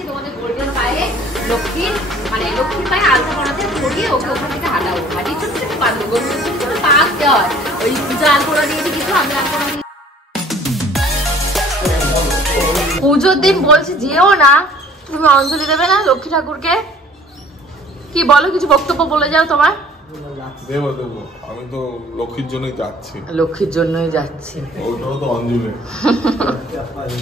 যাচ্ছি তোমাদের গোল্ডেন পায়ে লক্ষ্মীর মানে লক্ষ্মীর পায়ে আলতা পরাতে ছড়িয়ে ওকে ওখান থেকে হাঁটাবো। মানে ছোট ছোট পাতবো গোল্ডেন ছোট পাক দেওয়া হয়। ওই পূজা আলপনা দিয়েছি কিছু, আমি আলপনা দিই। পুজোর দিন বলছি যেও না, তুমি অঞ্জলি দেবে না লক্ষ্মী ঠাকুরকে? কি বলো, কিছু বক্তব্য বলে যাও তোমার। দেবো দেবো, আমি তো লক্ষ্মীর জন্যই যাচ্ছি। লক্ষ্মীর জন্যই যাচ্ছি। ওটাও তো অঞ্জলি।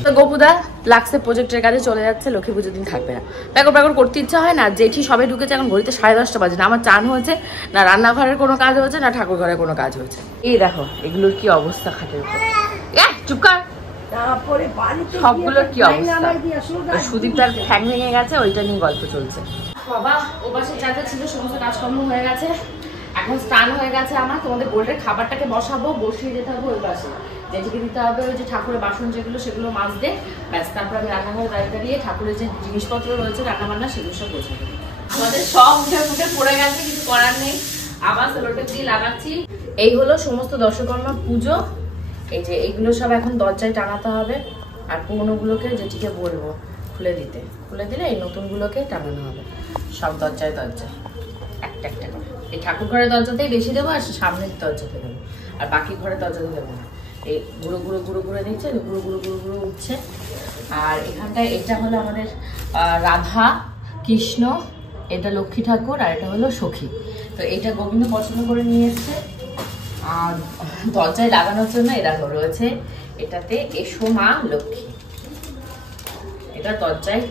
তো গোপুদা লাক্সের প্রজেক্টের কাজে চলে যাচ্ছে, লক্ষ্মী পুজোর দিন থাকবে না। প্যাকর প্যাকর করতে ইচ্ছা হয় না, জেঠি সবাই ঢুকেছে, এখন ঘড়িতে 10:30 বাজে না। আমার চান হয়েছে না, রান্নাঘরের কোনো কাজ হয়েছে না, ঠাকুর ঘরের কোনো কাজ হয়েছে। এই দেখো এগুলোর কি অবস্থা খাটের উপর। চুপ কর। সবগুলোর কি অবস্থা। সুদীপ তার ঠ্যাং ভেঙে গেছে, ওইটা নিয়ে গল্প চলছে। বাবা ও পাশে যাতে ছিল সমস্ত কাজকর্ম হয়ে গেছে, এখন স্নান হয়ে গেছে আমার। তোমাদের গোল্ডের খাবারটাকে বসাবো, বসিয়ে যেতে হবে ওই পাশে। যেটিকে দিতে হবে ওই যে ঠাকুরের বাসন যেগুলো সেগুলো মাজতে, ব্যাস। তারপর আমি রান্নাঘরে দাঁড়িয়ে দাঁড়িয়ে ঠাকুরের যে জিনিসপত্র রয়েছে রান্নাবান্না সেগুলো সব গোছাবো। আমাদের সব উঠে উঠে পড়ে গেছে, কিছু করার নেই। আবার সেলোটেপ দিয়ে লাগাচ্ছি। এই হলো সমস্ত দশকর্মা পুজো। এই যে এইগুলো সব এখন দরজায় টাঙাতে হবে, আর পুরোনোগুলোকে যেটিকে বলবো খুলে দিতে। খুলে দিলে এই নতুনগুলোকে টাঙানো হবে সব দরজায় দরজায় একটা একটা করে। এই ঠাকুর ঘরের দরজাতেই বেশি দেবো, আর সামনের দরজাতে দেবো, আর বাকি ঘরের দরজাতে দেবো না। এই গুঁড়ো গুঁড়ো গুঁড়ো গুঁড়ো দিচ্ছে, গুঁড়ো গুঁড়ো গুঁড়ো গুঁড়ো উঠছে। আর এখানটায় এটা হলো আমাদের রাধা কৃষ্ণ, এটা লক্ষ্মী ঠাকুর, আর এটা হলো সখী। তো এটা গোবিন্দ পছন্দ করে নিয়ে এসছে। আর দরজায় লাগানোর জন্য এরা রয়েছে এটাতে এসো মা লক্ষ্মী। এটা দরজায়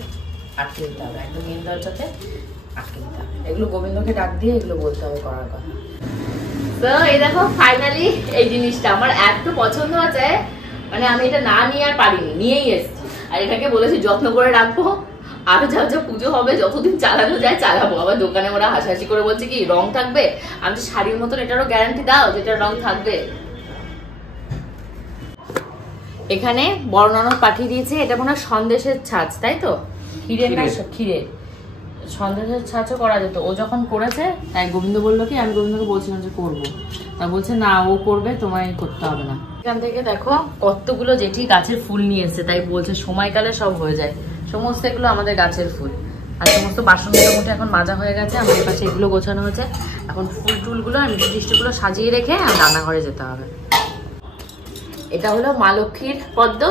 আটকে দিতে হবে, একদম মেন দরজাতে আটকে দিতে হবে। এগুলো গোবিন্দকে ডাক দিয়ে এগুলো বলতে হবে করার কথা। তো এই দেখো ফাইনালি এই জিনিসটা আমার এত পছন্দ হয়েছে, মানে আমি এটা না নিয়ে আর পারিনি, নিয়েই এসেছি। আর এটাকে বলেছি যত্ন করে রাখবো, আরো যা যা পুজো হবে যতদিন চালানো যায় চালাবো। আবার দোকানে ওরা হাসাহাসি করে বলছে কি রং থাকবে, আমি তো শাড়ির মতন এটারও গ্যারান্টি দাও যেটা রং থাকবে। এখানে বড় ননদ পাঠিয়ে দিয়েছে, এটা মনে হয় সন্দেশের ছাঁচ, তাই তো? ক্ষীরের না, ক্ষীরের সন্দেশের ছাঁচও করা যেত। ও যখন করেছে তাই গোবিন্দ বললো কি, আমি গোবিন্দকে বলছিলাম যে করবো, তা বলছে না ও করবে, তোমায় করতে হবে না। এখান থেকে দেখো কতগুলো যেটি গাছের ফুল নিয়ে এসছে, তাই বলছে সময়কালে সব হয়ে যায়। সমস্ত এগুলো আমাদের গাছের ফুল। আর সমস্ত বাসন মোটামুটি এখন মাজা হয়ে গেছে, আমাদের পাশে এগুলো গোছানো হয়েছে। এখন ফুল টুলগুলো আর মিষ্টি টিষ্টিগুলো সাজিয়ে রেখে রান্নাঘরে যেতে হবে। এটা হলো মা লক্ষ্মীর পদ্ম,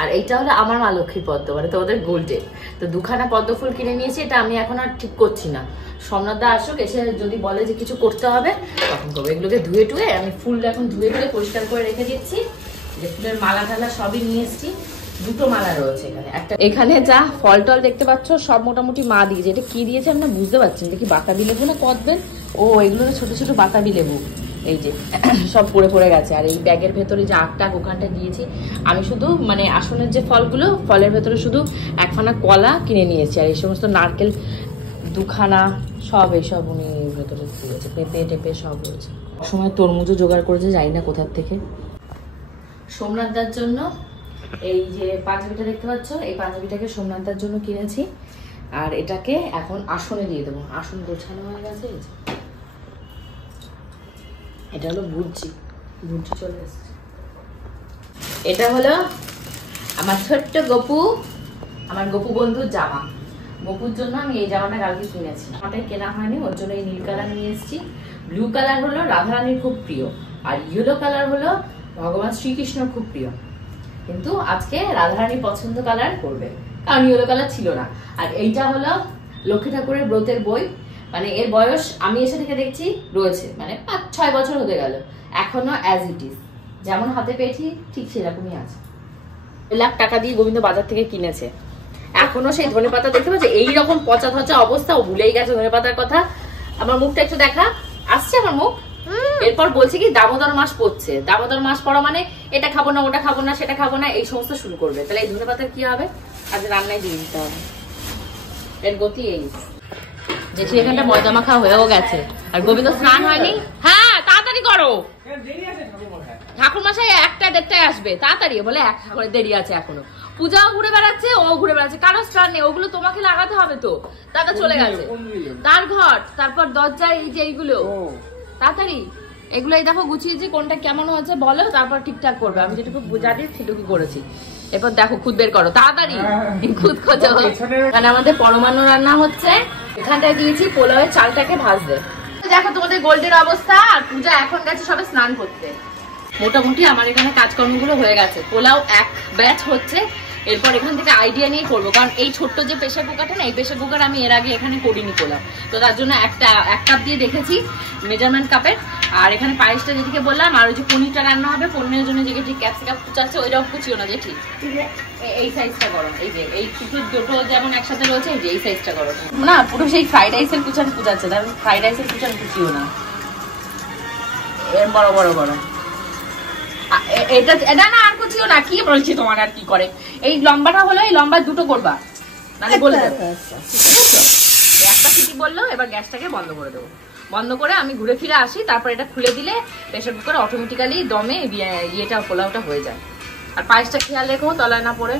আর এইটা হলো আমার মা লক্ষ্মীর পদ্ম, মানে তোমাদের গোল্ডের। তো দুখানা পদ্ম ফুল কিনে নিয়েছি, এটা আমি এখন আর ঠিক করছি না। সোমনাথদা আসুক, এসে যদি বলে যে কিছু করতে হবে তখন করবো। এগুলোকে ধুয়ে টুয়ে আমি ফুল এখন ধুয়ে টুয়ে পরিষ্কার করে রেখে দিচ্ছি। যে ফুলের মালা টালা সবই নিয়ে এসেছি, দুটো মালা রয়েছে এখানে। একটা এখানে যা ফল টল দেখতে পাচ্ছ সব মোটামুটি মা দিয়েছে। এটা কি দিয়েছে আমি না বুঝতে পারছি না, কি বাতাবি লেবু না কদবেল? ও এগুলো ছোট ছোট বাতাবি লেবু, এই যে সব পড়ে পড়ে গেছে। আর এই ব্যাগের ভেতরে যে আটটা ওখানটা দিয়েছি, আমি শুধু মানে আসনের যে ফলগুলো, ফলের ভেতরে শুধু একখানা কলা কিনে নিয়েছি, আর এই সমস্ত নারকেল দুখানা সব এইসব উনি ভেতরে দিয়েছে। পেঁপে টেপে সব রয়েছে। সময় তরমুজও জোগাড় করেছে, জানি না কোথার থেকে। সোমনাথদার জন্য এই যে পাঞ্জাবিটা দেখতে পাচ্ছ, এই পাঞ্জাবিটাকে সোমনাথদার জন্য কিনেছি। আর এটাকে এখন আসনে দিয়ে দেবো। আসন গোছানো হয়ে গেছে। এটা হলো ভুজি, ভুজি চলে এসেছে। এটা হলো আমার ছোট্ট গপু, আমার গপু বন্ধুর জামা। গপুর জন্য আমি এই জামাটা কালকে কিনেছি, আমাটাই কেনা হয়নি, ওর জন্য এই নীল কালার নিয়ে এসেছি। ব্লু কালার হলো রাধারানীর খুব প্রিয়, আর ইয়েলো কালার হলো ভগবান শ্রীকৃষ্ণর খুব প্রিয়। কিন্তু আজকে রাধারানী পছন্দ কালার করবে, কারণ ইয়েলো কালার ছিল না। আর এইটা হলো লক্ষ্মী ঠাকুরের ব্রতের বই, মানে এর বয়স আমি এসে থেকে দেখছি রয়েছে, মানে 5-6 বছর হতে গেল, এখনো অ্যাজ ইট ইজ, যেমন হাতে পেয়েছি ঠিক সেরকমই আছে। 1 লাখ টাকা দিয়ে গোবিন্দ বাজার থেকে কিনেছে। এখনো সেই ধনেপাতা দেখতে পাচ্ছে এইরকম পচা ধচা অবস্থা, ও ভুলেই গেছে ধনেপাতার কথা। আমার মুখটা একটু দেখা, আসছে আমার মুখ। এরপর বলছে কি দামোদর মাস পড়ছে, দামোদর মাস পড়া মানে এটা খাবো না, ওটা খাবো না, সেটা খাবো না, এই সমস্ত শুরু করবে। তাহলে এই ধনেপাতার কি হবে? আজ রান্নায় দিয়ে দিতে হবে। এর গতি এই। জেঠি এখানটা ময়দা মাখা হয়েও গেছে, আর গোবিন্দ স্নান হয়নি। হ্যাঁ তাড়াতাড়ি করো, ঠাকুর মশাই 1টা-1:30টায় আসবে, তাড়াতাড়ি বলে 1 করে দেরি আছে এখনো। পূজাও ঘুরে বেড়াচ্ছে, ও ঘুরে বেড়াচ্ছে, কারো স্নান নেই, ওগুলো তোমাকে লাগাতে হবে তো। দাদা চলে গেছে তার ঘর, তারপর দরজায় এই যে এইগুলো তাড়াতাড়ি এগুলো এই দেখো গুছিয়েছি, কোনটা কেমন হয়েছে বলো, তারপর ঠিকঠাক করবে। আমি যেটুকু জানি সেটুকু করেছি। এরপর দেখো খুদ বের করো তাড়াতাড়ি, খুদ খোঁজো। মানে আমাদের পরমাণু রান্না হচ্ছে, এখানটায় দিয়েছি পোলাওয়ের চালটাকে ভাজতে। দেখো তোমাদের গোল্ডের অবস্থা। আর পূজা এখন গেছে সবে স্নান করতে। মোটামুটি আমার এখানে কাজকর্মগুলো হয়ে গেছে। পোলাও এক ব্যাচ হচ্ছে, এরপর এখান থেকে আইডিয়া নিয়ে করবো, কারণ এই ছোট্ট যে প্রেসার কুকারটা না, এই প্রেসার কুকার আমি এর আগে এখানে করিনি পোলাও, তো তার জন্য এক কাপ দিয়ে দেখেছি মেজারমেন্ট কাপের। আর এখানে পায়েসটা যেদিকে বললাম, আর ওই যে পনিরটা রান্না হবে, পনিরের জন্য যে ক্যাপসিকাম কুচাচ্ছে ওইটাও কুচিও না যে ঠিক এই সাইজটা করো। এই যে এই দুটো যেমন একসাথে রয়েছে, এই যে এই সাইজটা করো না, পুরো সেই ফ্রাইড রাইসের কুচান কুচাচ্ছে, তার ফ্রাইড রাইসের কুচান কুচিও না, এর বড় বড় বড় এটা না, আর কুচিও না। কি বলছি তোমার, আর কি করে এই লম্বাটা হলো, এই লম্বা দুটো করবা, নাহলে বলে দেবো। একটা সিটি বললো, এবার গ্যাসটাকে বন্ধ করে দেবো। বন্ধ করে আমি ঘুরে ফিরে আসি, তারপর এটা খুলে দিলে প্রেসার কুকারে অটোমেটিক্যালি দমে ইয়েটা পোলাওটা হয়ে যায়। আর পায়েসটা খেয়াল রেখো তলায় না পড়ে।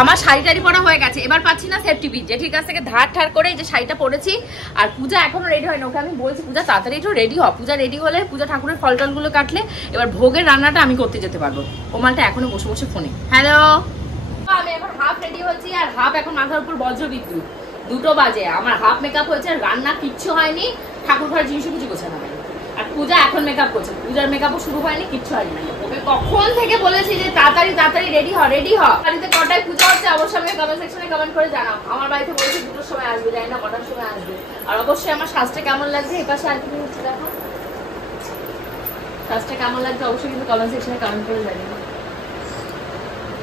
আমার শাড়ি টাড়ি পরা হয়ে গেছে, এবার পাচ্ছি না সেফটি পিন, যে ঠিক আছে থেকে ধার ঠার করে এই যে শাড়িটা পরেছি। আর পূজা এখনো রেডি হয় না, ওকে আমি বলছি পূজা তাড়াতাড়ি একটু রেডি হ। পূজা রেডি হলে পূজা ঠাকুরের ফল টলগুলো কাটলে এবার ভোগের রান্নাটা আমি করতে যেতে পারবো। কোমালটা এখনো বসে বসে ফোনে। হ্যালো, আমি এখন হাফ রেডি হচ্ছি, আর হাফ এখন মাথার উপর বজ্র বিদ্যুৎ। 2টো বাজে, আমার হাফ মেকআপ হয়েছে, রান্না কিচ্ছু হয়নি, ঠাকুর ঘরের জিনিসও কিছু গোছানো হয়নি। আর পূজা এখন মেকআপ করছে, পূজার মেকআপও শুরু হয়নি, কিচ্ছু হয়নি। ওকে কখন থেকে বলেছি যে তাড়াতাড়ি তাড়াতাড়ি রেডি হ, রেডি হ। বাড়িতে কটায় পূজা হচ্ছে অবশ্যই আমাকে কমেন্ট সেকশনে কমেন্ট করে জানাও। আমার বাড়িতে বলেছি 2টোর সময় আসবে, জানি না কটার সময় আসবে। আর অবশ্যই আমার সাজটা কেমন লাগছে, এপাশে আর কি হচ্ছে দেখো, সাজটা কেমন লাগছে অবশ্যই কিন্তু কমেন্ট সেকশনে কমেন্ট করে জানিও।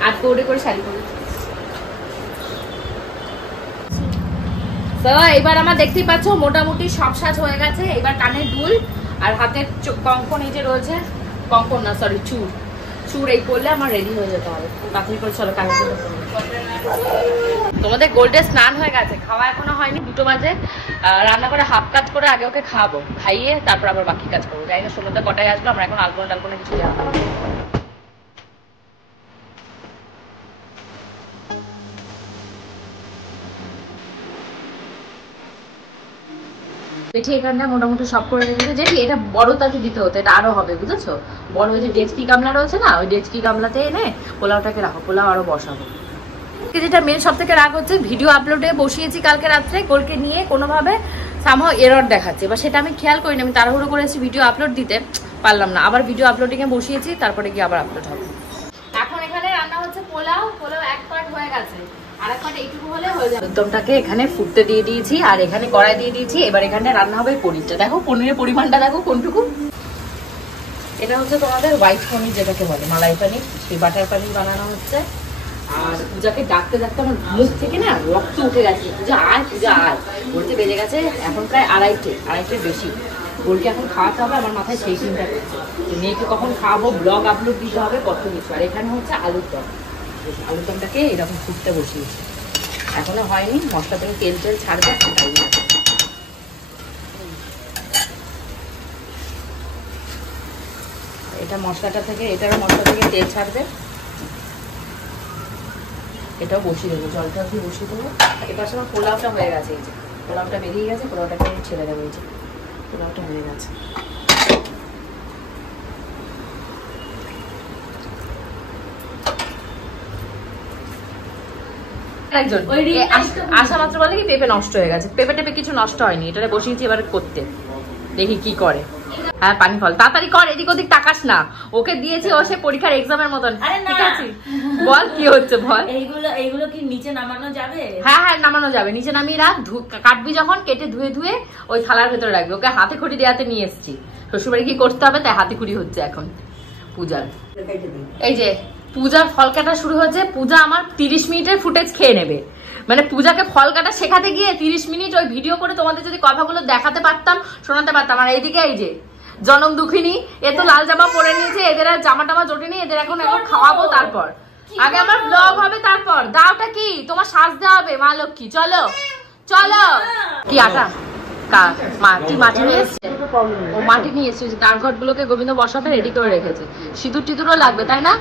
আট কোডে করে শাড়ি পরে। তো এবার আমার দেখতেই পাচ্ছ মোটামুটি সব সাজ হয়ে গেছে। এবার কানের দুল আর হাতের কঙ্কন এই যে রয়েছে, কঙ্কন না সরি চুর, চুর এই করলে আমার রেডি হয়ে যেতে হবে। তাড়াতাড়ি করে চলো কানের দুল। তোমাদের গোল্ডে স্নান হয়ে গেছে, খাওয়া এখনো হয়নি, 2টো বাজে। রান্না করে হাফ কাজ করে আগে ওকে খাওয়াবো, খাইয়ে তারপর আবার বাকি কাজ করবো। জানি না সমুদ্র কটায় আসবো, আমরা এখন আলপনা টালপনা কিছু জানবো। পেঠে এখানটা মোটামুটি সব করে রেখেছে। যেটি এটা বড় তাতে দিতে হতো, এটা আরো হবে বুঝেছো। বড় ওই যে ডেচকি গামলা রয়েছে না, ওই ডেচকি গামলাতে এনে পোলাওটাকে রাখো, পোলাও আরো বসাবো। যেটা মেন সব থেকে রাগ হচ্ছে, ভিডিও আপলোডে বসিয়েছি কালকে রাত্রে, গোলকে নিয়ে কোনোভাবে সামহাও এরর দেখাচ্ছে, এবার সেটা আমি খেয়াল করিনি। আমি তাড়াহুড়ো করেছি ভিডিও আপলোড দিতে পারলাম না, আবার ভিডিও আপলোডিংয়ে বসিয়েছি, তারপরে গিয়ে আবার আপলোড হবে। এখন এখানে রান্না হচ্ছে পোলাও, পোলাও এক পার্ট হয়ে গেছে, একদমটাকে এখানে ফুটতে দিয়ে দিয়েছি, আর এখানে কড়াই দিয়ে দিয়েছি। এবার এখানে রান্না হবে পনিরটা। দেখো পনিরের পরিমাণটা দেখো কোনটুকু। এটা হচ্ছে তোমাদের হোয়াইট পনির যেটাকে বলে, মালাই পনির, সেই বাটার পনির বানানো হচ্ছে। আর পূজাকে ডাকতে ডাকতে আমার মুখ থেকে না রক্ত উঠে গেছে, পূজা আয় পূজা আয়। বলতে বেজে গেছে এখন প্রায় আড়াইটের বেশি। গোলকে এখন খাওয়াতে হবে, আমার মাথায় সেই চিন্তা করছে যে মেয়েকে কখন খাওয়াবো, ব্লগ আপলোড দিতে হবে, কত কিছু। আর এখানে হচ্ছে আলুর দম, আলুর দমটাকে এরকম ফুটতে বসিয়েছি, এখনো হয়নি। মশলা থেকে তেল টেল ছাড়বে। এটা মশলাটা থেকে, এটারও মশলা থেকে তেল ছাড়বে। এটাও বসিয়ে দেবো, জলটা দিয়ে বসিয়ে দেবো। এবার সময় পোলাওটা হয়ে গেছে, এই যে পোলাওটা বেরিয়ে গেছে, পোলাওটাকে ছেড়ে দেবো। এই যে পোলাওটা হয়ে গেছে। একজন আসা মাত্র বলে কি পেঁপে নষ্ট হয়ে গেছে, পেঁপে টেপে কিছু নষ্ট হয়নি, এটা বসিয়েছি এবার করতে, দেখি কি করে। হ্যাঁ পানি ফল তাড়াতাড়ি কর, এদিক ওদিক তাকাস না, ওকে দিয়েছি ও সে পরীক্ষার এক্সামের মতন। ঠিক আছে বল কি হচ্ছে বল। এইগুলো কি নিচে নামানো যাবে? হ্যাঁ হ্যাঁ নামানো যাবে, নিচে নামিয়ে রাখ। কাটবি যখন কেটে ধুয়ে ধুয়ে ওই থালার ভেতরে রাখবি। ওকে হাতে খড়ি দেওয়াতে নিয়ে এসছি, শ্বশুরবাড়ি কি করতে হবে তাই হাতে খড়ি হচ্ছে এখন পূজার। এই যে পূজার ফল কাটা শুরু হচ্ছে। পূজা আমার 30 মিনিটের ফুটেজ খেয়ে নেবে, মানে পূজাকে ফল কাটা শেখাতে গিয়ে 30 মিনিট ওই ভিডিও করে তোমাদের যদি কথাগুলো দেখাতে পারতাম, শোনাতে পারতাম। আর এইদিকে এই যে জনম দুঃখিনী, এ তো লাল জামা পরে নিয়েছে, এদের আর জামা টামা জোটেনি, এদের এখন খাওয়াবো, তারপর আগে আমার ব্লগ হবে, তারপর দাওটা কি তোমার সাজতে হবে মা লক্ষ্মী। চলো চলো। কি আটা মাটি নিয়ে এসছে, ও মাটি নিয়ে এসছে, দাঁড় ঘট গুলোকে গোবিন্দ বসাতে রেডি করে রেখেছে। সিঁদুর টিঁদুরও লাগবে তাই না?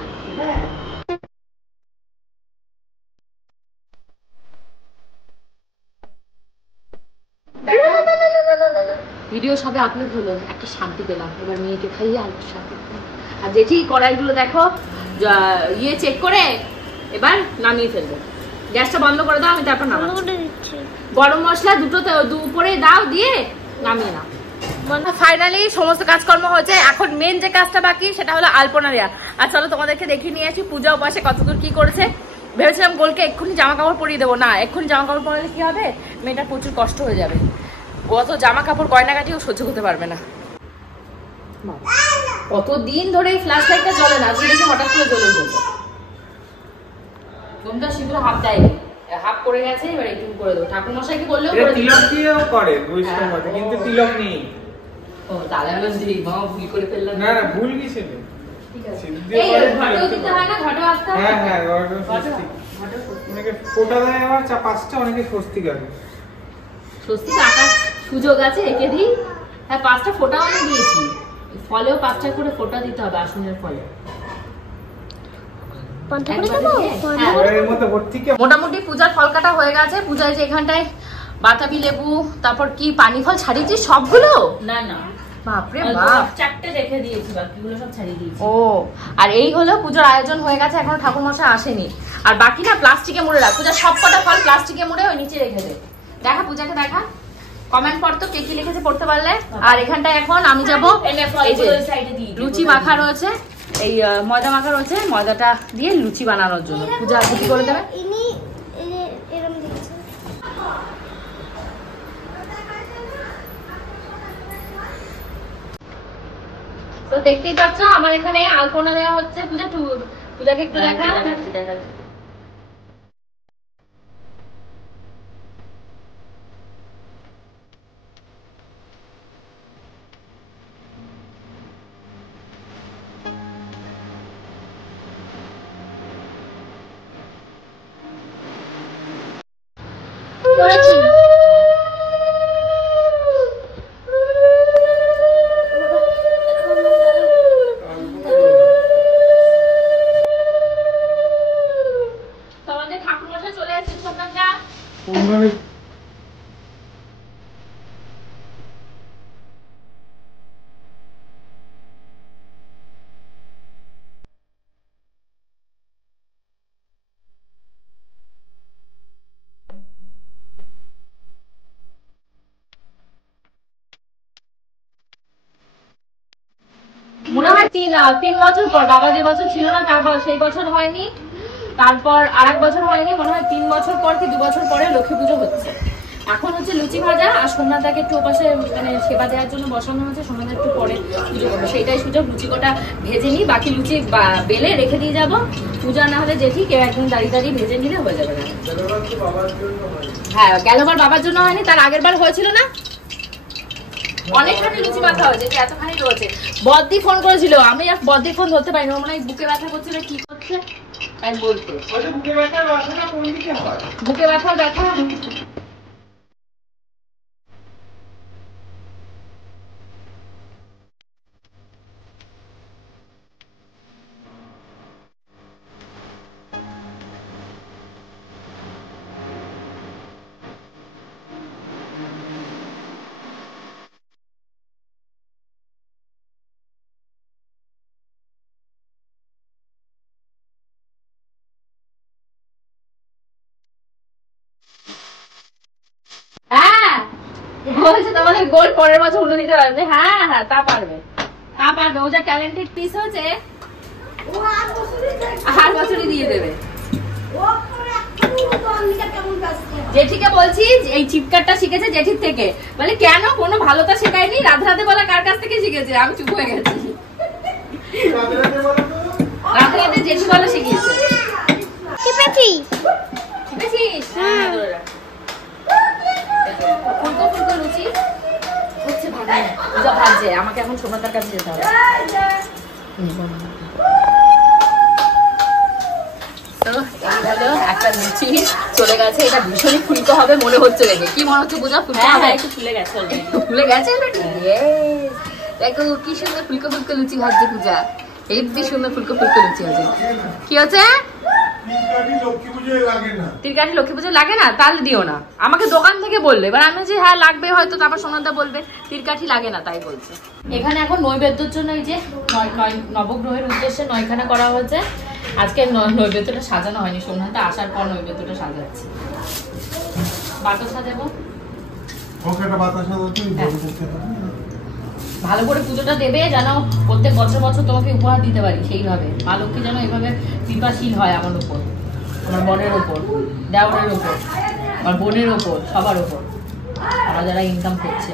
ভিডিও সবে আপলোড হলো, একটা শান্তি পেলাম। এবার মেয়েকে খাইয়ে আর শান্তি। আর জেঠি কড়াইগুলো দেখো, ইয়ে চেক করে এবার নামিয়ে ফেলবো। গ্যাসটা বন্ধ করে দাও, আমি তারপর নামাচ্ছি। গরম মশলা দুটো উপরে দাও, দিয়ে নামিয়ে নাও। ফাইনালি সমস্ত কাজকর্ম হয়েছে, এখন মেন যে কাজটা বাকি সেটা হলো আলপনা দেওয়া। আর চলো তোমাদেরকে দেখিয়ে নিয়ে আসি পূজা উপাসে কতদূর কি করেছে। ভেবেছিলাম গোলকে এক্ষুনি জামা কাপড় পরিয়ে দেবো, না এক্ষুনি জামা কাপড় পরালে কি হবে, মেয়েটার প্রচুর কষ্ট হয়ে যাবে। ও তো জামা কাপড় গয়নাগাটিও সহ্য করতে পারবে না। কতদিন ধরে এই ফ্ল্যাশ লাইটটা জ্বলে না, আজকে দেখে হঠাৎ করে জ্বলে উঠেছে। তোমরা শীঘ্র হাফ দেয়নি, হাফ করে গেছে, এবার একটু করে দেবো। ঠাকুর মশাইকে বললেও তিলক দিয়েও করে বৈষ্ণব মতে, কিন্তু তিলক নেই। ও তাহলে আমি বাবা ভুল করে ফেললাম। না না, ভুল কিছু নেই। ঠিক আছে, এই ঘটেও দিতে হয় না, ঘটেও আসতে হয়। হ্যাঁ হ্যাঁ, স্বস্তিক। অনেকে ফোঁটা দেয়, আবার 5টা, অনেকে স্বস্তিক আঁকে। স্বস্তিক আঁকার সুযোগ আছে, এঁকে দিই। হ্যাঁ 5টা ফোঁটাও আমি দিয়েছি, ফলেও 5টা করে ফোঁটা দিতে হবে আসনের ফলে। মোটামুটি পূজার ফল কাটা হয়ে গেছে। পূজায় যে এখানটায় বাতাবি লেবু, তারপর কি পানি ফল ছাড়িয়েছি সবগুলো? না না, বাপরে বাপ, 4টে রেখে দিয়েছি, বাকিগুলো সব ছাড়িয়ে দিয়েছি। ও আর এই হলো পুজোর আয়োজন হয়ে গেছে, এখনো ঠাকুর মশাই আসেনি। আর বাকি না প্লাস্টিকে মুড়ে রাখ, পূজার সবকটা ফল প্লাস্টিকে মুড়ে ওই নিচে রেখে দে। দেখা পূজাকে দেখা, কমেন্ট পড় তো কে কি লিখেছে পড়তে পারলে। আর এখানটায় এখন আমি যাবো, এই যে লুচি মাখা রয়েছে, এই ময়দা মাখা রয়েছে, ময়দাটা দিয়ে লুচি বানানোর জন্য। পূজা লুচি করে দেবে। তো দেখতেই পাচ্ছ আমার এখানে আলপনা দেওয়া হচ্ছে। পূজাকে একটু দেখা। মনে হয় 3 বছর পর, বাবা যে বছর ছিল না তারপর সেই বছর হয়নি, তারপর আরেক বছর হয়নি, মনে হয় 3 বছর পর কি 2 বছর পরে লক্ষ্মী পুজো হচ্ছে। এখন হচ্ছে লুচি ভাজা, আর সোমনাথদাকে একটু ওপাশে মানে সেবা দেওয়ার জন্য বসানো হচ্ছে। সোমনাথদা একটু পরে পুজো করবে, সেইটাই সুযোগ। লুচি কটা ভেজে নিই, বাকি লুচি বেলে রেখে দিয়ে যাবো। পূজা না হলে দেখি কেউ একদম দাঁড়িয়ে ভেজে নিলে হয়ে যাবে না। হ্যাঁ গেলবার বাবার জন্য হয়নি, তার আগের বার হয়েছিল না, অনেকখানি লুচি মাখা হয়েছে, এতখানি রয়েছে। বদ্দি ফোন করেছিল, আমি আর বদ্দি ফোন ধরতে পারিনি, মনে হয় বুকে ব্যথা করছিল, কি করছে তাই বলতে। বুকে ব্যথার ব্যথা বলছে তোমাদের গোল পরের বছর উল্টো দিতে পারবে। হ্যাঁ হ্যাঁ তা পারবে, তা পারবে। ও যা ট্যালেন্টেড পিস হয়েছে, আর বছরই দিয়ে দেবে। জেঠিকে বলছি এই চিৎকারটা শিখেছে জেঠির থেকে, বলে কেন কোনো ভালোটা শেখায়নি, রাধে রাধে বলা কার কাছ থেকে শিখেছে। আমি চুপ হয়ে গেছি। রাধে রাধে জেঠি বলা শিখিয়েছে। শিখেছিস? হ্যাঁ ফুলকো ফুলকো লুচি হচ্ছে, ভাজছে। আমাকে এখন সোনাদার কাছে যেতে হবে। একটা লুচি চলে গেছে, এটা ভীষণই ফুলকো হবে মনে হচ্ছে। দেখে কি মনে হচ্ছে পূজা? একটু ফুলে গেছে, ফুলে গেছে। দেখো কি সুন্দর ফুলকো ফুলকো লুচি ভাজছে পূজা, হেব্বি সুন্দর ফুলকো ফুলকো লুচি হয়েছে। কি হচ্ছে? লক্ষ্মী পুজোয় লাগে না। তিরকাঠি লক্ষ্মী পুজোয় লাগে না, তাহলে দিও না। আমাকে দোকান থেকে বললে, এবার আমি যে হ্যাঁ লাগবে হয়তো, তারপর সোনাদা বলবে তিরকাঠি লাগে না, তাই বলছে। এখানে এখন নৈবেদ্যের জন্য এই যে নবগ্রহের উদ্দেশ্যে 9খানা করা হয়েছে। আজকে নৈবেদ্যটা সাজানো হয়নি, সোনাদা আসার পর নৈবেদ্যটা সাজাচ্ছি। বাতাসা দেবো, ভালো করে পুজোটা দেবে যেন প্রত্যেক বছর বছর তোমাকে উপহার দিতে পারি সেইভাবে। মা লক্ষ্মী যেন এইভাবে কৃপাশীল হয় আমার উপর, আমার বোনের ওপর, দেওরের ওপর, আমার বোনের ওপর, সবার ওপর, আমরা যারা ইনকাম করছে।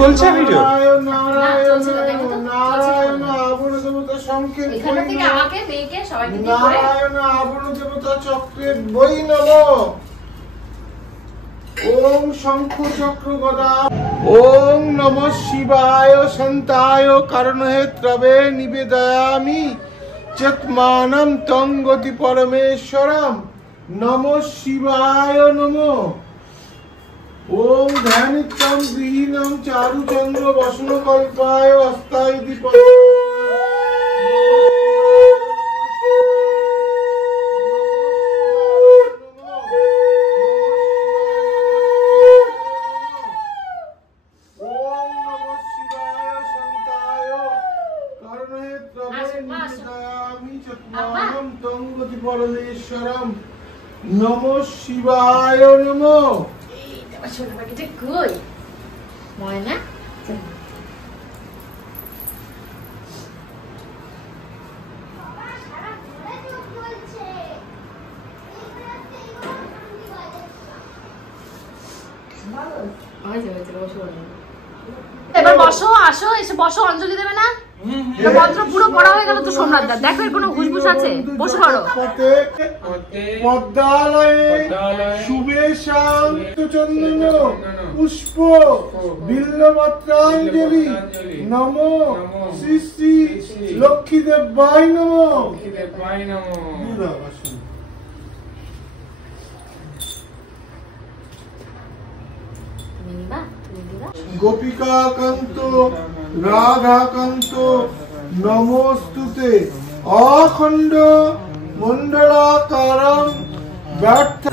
চলছে ভিডিও ওম শঙ্খ চক্র গদা ওম নমঃ শিবায় শান্তায় কারণহেত্রবে নিবেদয়ামি চত্মানম তং গতি পরমেশ্বরম নমঃ শিবায় নমঃ। ওম ধ্যানিত্যং গৃহীণং চারুচন্দ্র বসনকল্পায় অস্তায় দীপ পরমেশ্বরম নমঃ শিবায় নমঃ। ছোট পাখিটা কই ময়না? এবার বসো, আসো, এসে বসো, অঞ্জলি দেবে না? মন্ত্র পুরো পড়া হয়ে গেল তো সোমনাথ দা, দেখো এর কোনো হুসবুস আছে? বসে পড়ো। পদ্মালয়ে শুভেশাং চন্দন পুষ্প বিল্লপত্রাঞ্জলি নমো শ্রী শ্রী লক্ষ্মী দেবায় নমো। গোপিকাকান্ত রাধাকান্ত নমস্তুতে অখণ্ড মণ্ডলাকারম ব্যর্থ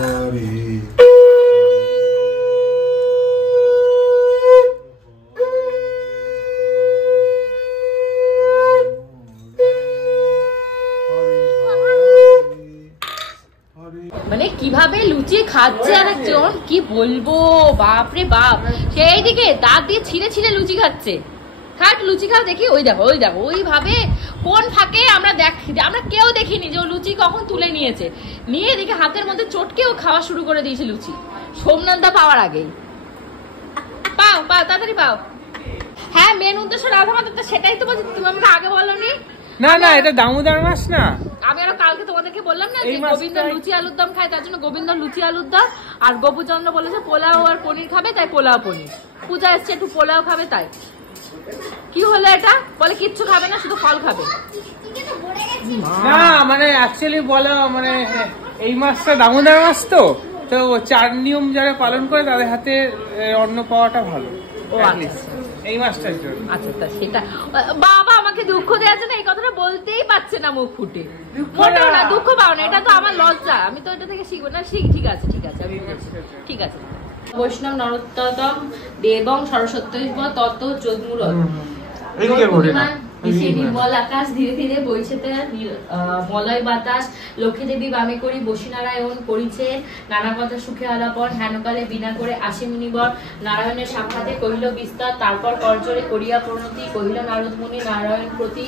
মানে কিভাবে লুচি খাচ্ছে আর একজন, কি বলবো, বাপরে বাপ। সেই দিকে দাঁত দিয়ে ছিঁড়ে ছিঁড়ে লুচি খাচ্ছে। খাট লুচি খাও দেখি, ওই দেখো ওই দেখো, ওইভাবে কোন ফাঁকে আমরা আমরা কেউ দেখিনি যে ও লুচি কখন তুলে নিয়েছে, নিয়ে এদিকে হাতের মধ্যে চটকেও খাওয়া শুরু করে দিয়েছে লুচি, সোমনাথ দা পাওয়ার আগেই। পাও পাও তাড়াতাড়ি পাও। হ্যাঁ, মেন উদ্দেশ্য রাধা মাধব, সেটাই তো বলছি, তুমি আমাকে আগে বলোনি। না না, এটা দামোদর মাস না। আমি আরো কালকে তোমাদেরকে বললাম না যে গোবিন্দ লুচি আলুর দম খায়, তার জন্য গোবিন্দ লুচি আলুর দম, আর গোপুচন্দ্র বলেছে পোলাও আর পনির খাবে, তাই পোলাও পনির। পূজা এসছে, একটু পোলাও খাবে, তাই। কি হলো এটা? বলে কিচ্ছু খাবে না, শুধু ফল খাবে। না মানে অ্যাকচুয়ালি বলো, মানে এই মাসটা দামোদর মাস তো, তো 4 নিয়ম যারা পালন করে তাদের হাতে অন্ন পাওয়াটা ভালো। ও আচ্ছা, এই মাসটার জন্য। আচ্ছা তা সেটা বাবা আমাকে দুঃখ দেওয়ার জন্য এই কথাটা বলতেই পারছে না মুখ ফুটে। মোটেও না, দুঃখ পাও না, এটা তো আমার লজ্জা। আমি তো এটা থেকে শিখবো না। ঠিক আছে ঠিক আছে, ঠিক আছে। বৈষ্ণব নরোত্তম দেবং সরস্বতীব তত চোদমূলত নির্মল আকাশ ধীরে ধীরে বইছে, মলয় বাতাস, লক্ষ্মী দেবী বামে করি বসি নারায়ণ করিছে নানা কথা সুখে আলাপন, হেনকালে বিনা করে আসি মুনিবর, নারায়ণের সাক্ষাতে কহিল বিস্তার, তারপর করজোরে করিয়া প্রণতি, কহিল নারদ মুনি নারায়ণ প্রতি,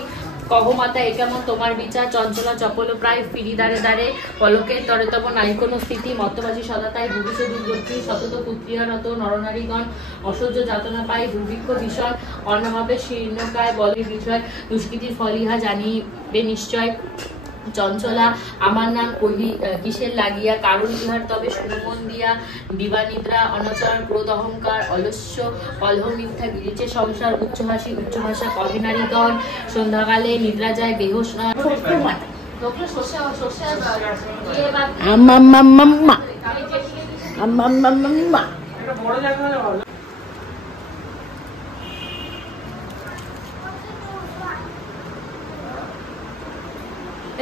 কহমাতা এ কেমন তোমার বিচার, চঞ্চলা চপল প্রায় ফিরি দাঁড়ে দাঁড়ে, পলকের তরে তব নাই কোনো স্থিতি, মত্তবাসী সদাতাই ভূমিষ্ঠ দুর্গতি, শতত পুত্রিয়ানত নরনারীগণ অসহ্য যাতনা পায় দুর্ভিক্ষ ভীষণ, অন্নভাবে শীর্ণকায় বলে বিষয়, দুষ্কৃতির ফল ইহা জানিবে নিশ্চয়। চঞ্চলা আমার নাম কহি কিসের লাগিয়া, কারণ ইহার তবে সুমন দিয়া, দিবানিদ্রা অনচর ক্রোধ অহংকার অলস্য কলহ মিথ্যা গিরিচে সংসার, উচ্চহাসী উচ্চ ভাষা কহে নারীগণ, সন্ধ্যাকালে নিদ্রা যায় বেহোশ বড় জায়গা হলে ভালো।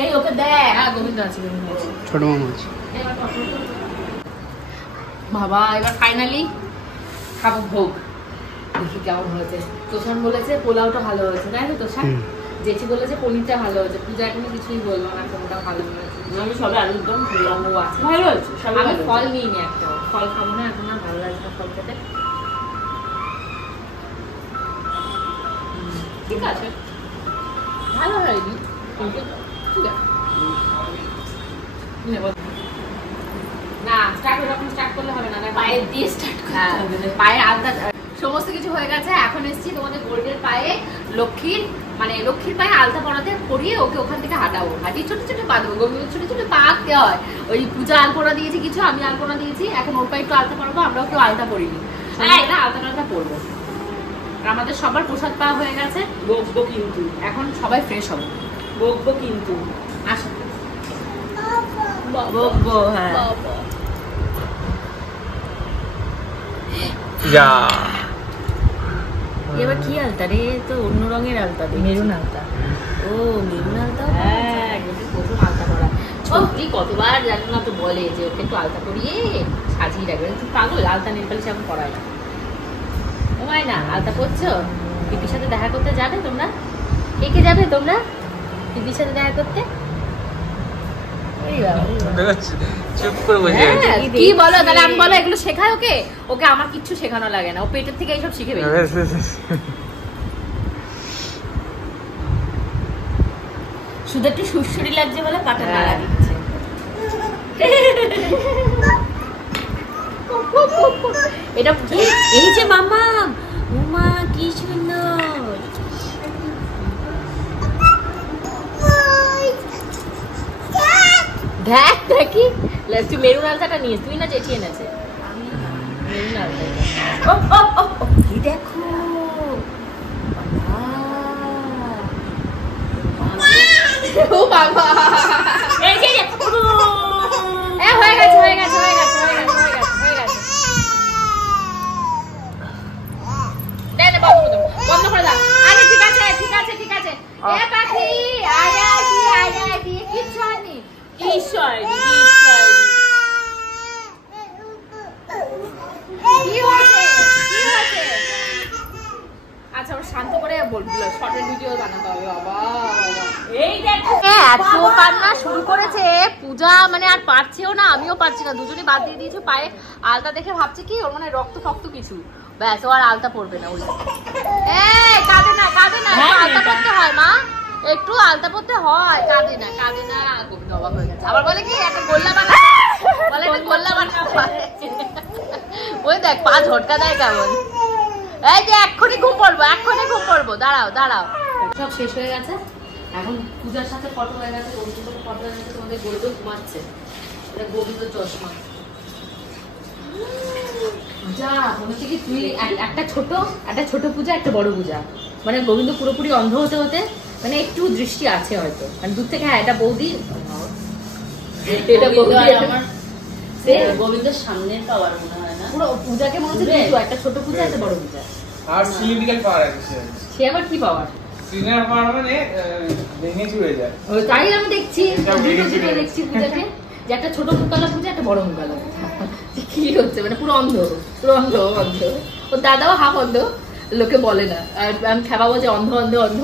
এই ওকে দেখ। হ্যাঁ গোবিন্দ আছে, গোবিন্দ আছে, ছোট মামা আছে। বাবা এবার ফাইনালি খাবো ভোগ, দেখি কেমন হয়েছে। তোষান বলেছে পোলাওটা ভালো হয়েছে, তাই তো তোষান? জেঠি বলেছে পনিরটা ভালো হয়েছে, পূজা এখনো কিছুই বলবো না কোনটা ভালো হয়েছে। আমি সবে আলুর দম খেলাম, ও আছে ভালো হয়েছে সবাই আমি ভালো ফল নিইনি, একটা ফল খাবো না এখন, আর ভালো লাগছে না ফল খেতে। ঠিক আছে, ভালো হয়নি কিন্তু ঠিক আছে। না স্টার্ট ওরকম স্টার্ট করলে হবে না, পায়ের দিয়ে স্টার্ট করতে হবে। পায়ের আলতা সমস্ত কিছু হয়ে গেছে, এখন এসেছি তোমাদের গোল্ডের পায়ে লক্ষ্মীর, মানে লক্ষ্মীর পায়ে আলতা পরাতে পরিয়ে ওকে ওখান থেকে হাঁটাবো, হাঁটিয়ে ছোট ছোট পা দেবো, গোবিন্দ ছোট ছোট পা আঁকতে হয়। ওই পূজা আলপনা দিয়েছি কিছু, আমি আলপনা দিয়েছি, এখন ওর পায়ে একটু আলতা পরাবো, আমরাও কেউ আলতা পরিনি, এটা আলতা টালতা পরবো। আর আমাদের সবার প্রসাদ পাওয়া হয়ে গেছে, বকবো কিন্তু, এখন সবাই ফ্রেশ হবে, বকবো কিন্তু, আসো বকবো। হ্যাঁ যা এবার কি আলতা রে? তো অন্য রঙের আলতা, মেরুন আলতা। ও মেরুন আলতা, হ্যাঁ প্রথম আলতা পরা। সত্যি কতবার জানো না তো বলে যে ওকে একটু আলতা পরিয়ে সাজিয়ে রাখবে, তুই পাগল, আলতা নেল পালিশ এখন পরায় না। ও মাই না আলতা পরছো, পিপির সাথে দেখা করতে যাবে তোমরা? কে কে যাবে তোমরা পিপির সাথে দেখা করতে? চুপ করে বসে আছে। হ্যাঁ, কি বলো তাহলে, আমি বলো এগুলো শেখায় ওকে? ওকে আমার কিচ্ছু শেখানো লাগে না, ও পেটের থেকে এইসব শিখে বেরিয়েছে। শুধু একটু সুরসুরি লাগছে বলে পাটা নাড়া দিচ্ছে। এটা কি? এই যে মামা, উমা কি সুন্দর। দেখ দেখি, তুই মেরুন আলতাটা নিয়ে, তুই না জেঠি এনেছে মেরুন আলতা। কি দেখো ও বাবা, এই যে হয়ে গেছে হয়ে গেছে হয়ে গেছে হয়ে গেছে হয়ে গেছে হয়ে গেছে। দে দে বন্ধ করে দাও। আরে ঠিক আছে ঠিক আছে ঠিক আছে। এ পাখি আরে আরে কিচ্ছু হয়নি, কিচ্ছু হয়নি, কি হয়েছে কি হয়েছে? আচ্ছা ওর শান্ত করে বলছিল শর্টের ভিডিও বানাতে হবে। বাবা এই দেখো এত কান্না শুরু করেছে পূজা, মানে আর পারছেও না, আমিও পারছি না, দুজনেই বাদ দিয়ে দিয়েছে। পায়ে আলতা দেখে ভাবছে কি ওর মানে রক্ত ফক্ত কিছু, ব্যাস ও আর আলতা পরবে না। ওই কাঁদে না কাঁদে না, আলতা পরতে হয় মা, একটু আলতা পরতে হয়, কাঁদে না কাঁদে না। গোবিন্দ অবাক হয়ে গেছে, আবার বলে কি একটা গোল্লা বানা, বলে একটা গোল্লা বানা। ওই দেখ পা ঝটকা দেয় কেমন। এই যে এক্ষুনি ঘুম পড়বো, এক্ষুনি ঘুম পড়বো, দাঁড়াও দাঁড়াও। সব শেষ হয়ে গেছে, এখন পূজার সাথে ফটো হয়ে গেছে, গোবিন্দ ফটো হয়ে গেছে, তোমাদের গোবিন্দ ঘুমাচ্ছে, এটা গোবিন্দ চশমা। পূজা মনে হচ্ছে কি তুই একটা ছোট পূজা একটা বড় পূজা, মানে গোবিন্দ পুরোপুরি অন্ধ হতে হতে মানে একটু দৃষ্টি আছে হয়তো, মানে দূর থেকে হ্যাঁ এটা বৌদি, এটা বৌদি আমার গোবিন্দের সামনের পাওয়ার মনে হয় না, পুরো পূজাকে মনে হচ্ছে দুটো, একটা ছোট পূজা একটা বড় পূজা। আর সিলিন্ড্রিক্যাল পাওয়ার আছে, সে আবার কি পাওয়ার? সিলিন্ডার পাওয়ার মানে ভেঙে চলে যায়। তাই আমি দেখছি দুটো দেখছি পূজাকে, যে একটা ছোট মুকালা পূজা একটা বড় মুকালা পূজা। কি হচ্ছে মানে পুরো অন্ধ পুরো অন্ধ অন্ধ। ওর দাদাও হাফ অন্ধ, লোকে বলে না, আর আমি খেপাবো যে অন্ধ অন্ধ অন্ধ।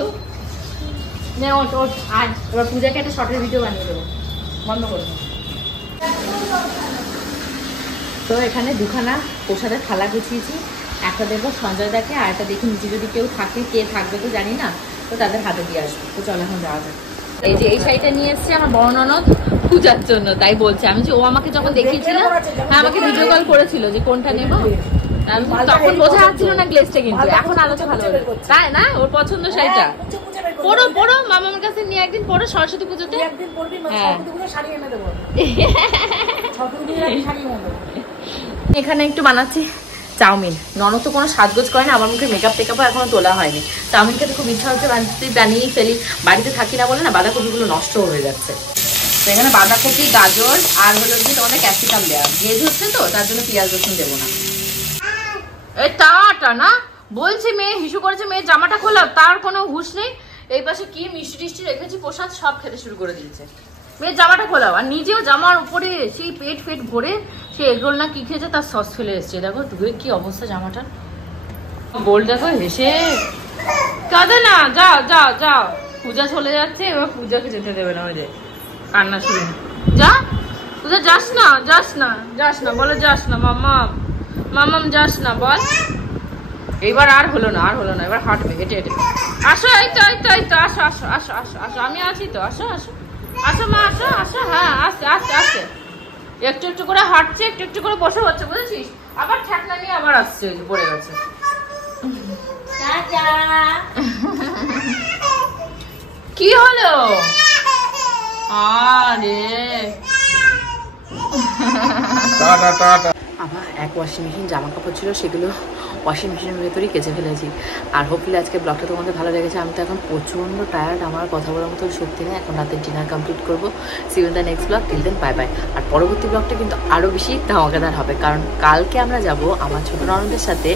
আর এবার পূজাকে একটা শর্টের ভিডিও বানিয়ে দেবো, বন্ধ করে। তো এখানে দুখানা প্রসাদের থালা গুছিয়েছি, একটা দেবো সঞ্জয় দাকে, আর একটা দেখি নিচে যদি কেউ থাকে, কে থাকবে তো জানি না, তো তাদের হাতে দিয়ে আসবো। তো চল এখন যাওয়া যাক। এই যে এই শাড়িটা নিয়ে এসছে আমার বড় ননদ পূজার জন্য, তাই বলছে। আমি যে ও আমাকে যখন দেখিয়েছিল, হ্যাঁ আমাকে ভিডিও কল করেছিল যে কোনটা নেবো, তখন বোঝা যাচ্ছিল না গ্লেজটা, কিন্তু এখন আলোচনা ভালো তাই না, ওর পছন্দ শাড়িটা। পরো পরো মামার কাছে নিয়ে একদিন পরো সরস্বতী পুজোতে। এখানে একটু বানাচ্ছি চাউমিন। ননদ তো কোনো সাজগোজ করে না, আমার মুখে মেকআপ টেকআপও এখনো তোলা হয়নি। চাউমিন খেতে খুব ইচ্ছা হচ্ছে, বানিয়েই ফেলি। বাড়িতে থাকি না বলে না বাঁধাকপিগুলো নষ্ট হয়ে যাচ্ছে। তো এখানে বাঁধাকপি, গাজর আর হলো কি তোমাদের ক্যাপসিকাম দেওয়া, ভেজ হচ্ছে তো তার জন্য পেঁয়াজ রসুন দেবো না। এই টাটা না বলছি, মেয়ে হিসু করেছে, মেয়ের জামাটা খোলা, তার কোনো হুঁশ নেই। এই পাশে কি মিষ্টি টিষ্টি রেখেছি প্রসাদ, সব খেতে শুরু করে দিয়েছে। মেয়ের জামাটা খোলাও, আর নিজেও জামার উপরে সেই পেট ফেট ভরে সে এগরোল না কি খেয়েছে তার সস ফেলে এসছে। দেখো ধুয়ে কি অবস্থা জামাটা, গোল দেখো হেসে কাঁদে না। যাও যাও যাও, পূজা চলে যাচ্ছে, এবার পূজাকে যেতে দেবে না, ওই যে কান্না শুরু। যা পূজা, যাস না যাস না যাস না, বলে যাস না মাম্মাম, মাম্মাম যাস না বল। এইবার আর হলো না, আর হলো না, এবার হাঁটবে হেঁটে হেঁটে। আসো, এই তো এই তো এই তো, আসো আসো আসো আসো আসো, আমি আছি তো, আসো আসো আসো মা, আসো আসো, হ্যাঁ আস্তে আস্তে আস্তে, একটু একটু করে হাঁটছে, একটু একটু করে বসে হচ্ছে, বুঝেছিস? আবার ঠেকনা নিয়ে আবার আসছে, পড়ে গেছে। কি হলো? আরে টাটা টাটা। আমার এক ওয়াশিং মেশিন জামা কাপড় ছিল, সেগুলো ওয়াশিং মেশিনের ভেতরেই কেচে ফেলেছি। আর হোপফুলি আজকে ব্লগটা তোমাদের ভালো লেগেছে। আমি তো এখন প্রচণ্ড টায়ার্ড, আমার কথা বলার মতো শক্তি নেই। এখন রাতের ডিনার কমপ্লিট করবো। See you in the next blog, till then bye bye. আর পরবর্তী ব্লগটা কিন্তু আরও বেশি ধামাকাদার হবে, কারণ কালকে আমরা যাব আমার ছোটো ননদের সাথে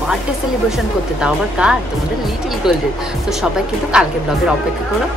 বার্থডে সেলিব্রেশন করতে, তাও আবার কার, তোমাদের লিটল গোল্ডের। তো সবাই কিন্তু কালকে ব্লগের অপেক্ষা করো।